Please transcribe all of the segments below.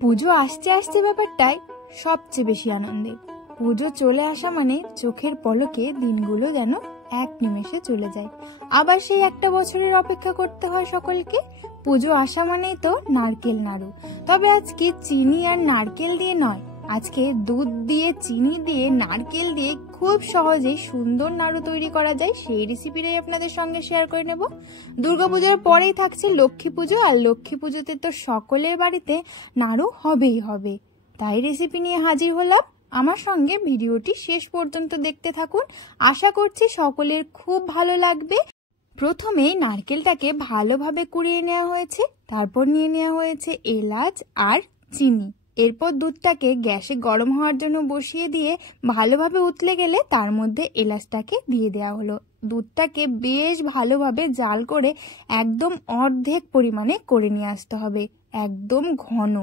পুজো আসতে আসতে ব্যাপারটাই সবচেয়ে বেশি আনন্দের। পুজো চলে আসা মানে চোখের পলকে দিনগুলো যেন এক নিমেষে চলে যায়। আবার সেই একটা বছরের অপেক্ষা করতে হয় সকলকে। পুজো আসা মানেই তো নারকেল নাড়ু। তবে আজকে চিনি আর নারকেল দিয়ে নয়, আজকে দুধ দিয়ে, চিনি দিয়ে, নারকেল দিয়ে খুব সহজেই সুন্দর নাড়ু তৈরি করা যায় সেই রেসিপিটাই আপনাদের সঙ্গে শেয়ার করে নেব। দুর্গাপূজার পরেই থাকছে লক্ষ্মী পুজো, আর লক্ষ্মী পুজোতে তো সকলের বাড়িতে নাড়ু হবেই হবে। তাই রেসিপি নিয়ে হাজির হলাম। আমার সঙ্গে ভিডিওটি শেষ পর্যন্ত দেখতে থাকুন, আশা করছি সকলের খুব ভালো লাগবে। প্রথমে নারকেলটাকে ভালোভাবে কুড়িয়ে নেওয়া হয়েছে, তারপর নিয়ে নেওয়া হয়েছে এলাচ আর চিনি। এরপর দুধটাকে গ্যাসে গরম হওয়ার জন্য বসিয়ে দিয়ে ভালোভাবে উতলে গেলে তার মধ্যে এলাচটাকে দিয়ে দেওয়া হলো। দুধটাকে বেশ ভালোভাবে জাল করে একদম অর্ধেক পরিমাণে করে নিয়ে আসতে হবে, একদম ঘন।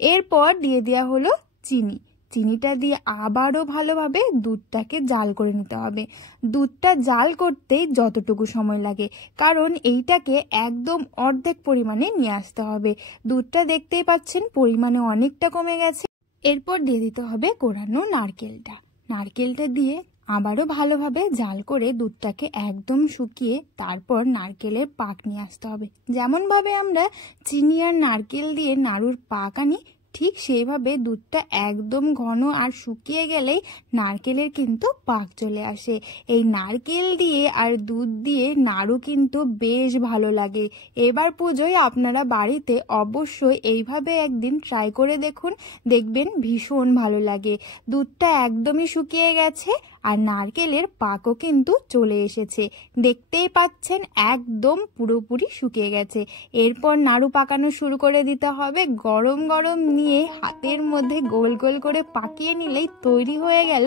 এরপর দিয়ে দেওয়া হলো চিনি। চিনিটা দিয়ে আবারও ভালোভাবে দুধটাকে জাল করে নিতে হবে। দুধটা জাল করতেই যতটুকু সময় লাগে, কারণ এইটাকে একদম অর্ধেক পরিমাণে নিয়ে আসতে হবে। দুধটা দেখতেই পাচ্ছেন পরিমাণে অনেকটা কমে গেছে। এরপর দিয়ে দিতে হবে কোরানো নারকেলটা। নারকেলটা দিয়ে আবারও ভালোভাবে জাল করে দুধটাকে একদম শুকিয়ে তারপর নারকেলের পাক নিয়ে আসতে হবে। যেমনভাবে আমরা চিনি আর নারকেল দিয়ে নাড়ুর পাক আনি, ঠিক সেইভাবে দুধটা একদম ঘন আর শুকিয়ে গেলেই নারকেলের কিন্তু পাক চলে আসে। এই নারকেল দিয়ে আর দুধ দিয়ে নাড়ু কিন্তু বেশ ভালো লাগে। এবার পুজোয় আপনারা বাড়িতে অবশ্যই এইভাবে একদিন ট্রাই করে দেখুন, দেখবেন ভীষণ ভালো লাগে। দুধটা একদমই শুকিয়ে গেছে আর নারকেলের পাকও কিন্তু চলে এসেছে, দেখতেই পাচ্ছেন একদম পুরোপুরি শুকিয়ে গেছে। এরপর নাড়ু পাকানো শুরু করে দিতে হবে। গরম গরম নিয়ে হাতের মধ্যে গোল গোল করে পাকিয়ে নিলেই তৈরি হয়ে গেল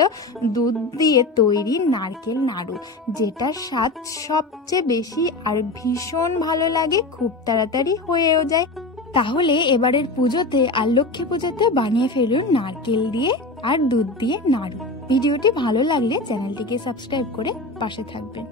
দুধ দিয়ে তৈরি নারকেল নাড়ু, যেটার স্বাদ সবচেয়ে বেশি আর ভীষণ ভালো লাগে, খুব তাড়াতাড়ি হয়েও যায়। তাহলে এবারের পুজোতে আর লক্ষ্মী পুজোতে বানিয়ে ফেলুন নারকেল দিয়ে আর দুধ দিয়ে নাড়ু। ভিডিওটি ভালো লাগলে চ্যানেলটিকে সাবস্ক্রাইব করে পাশে থাকবেন।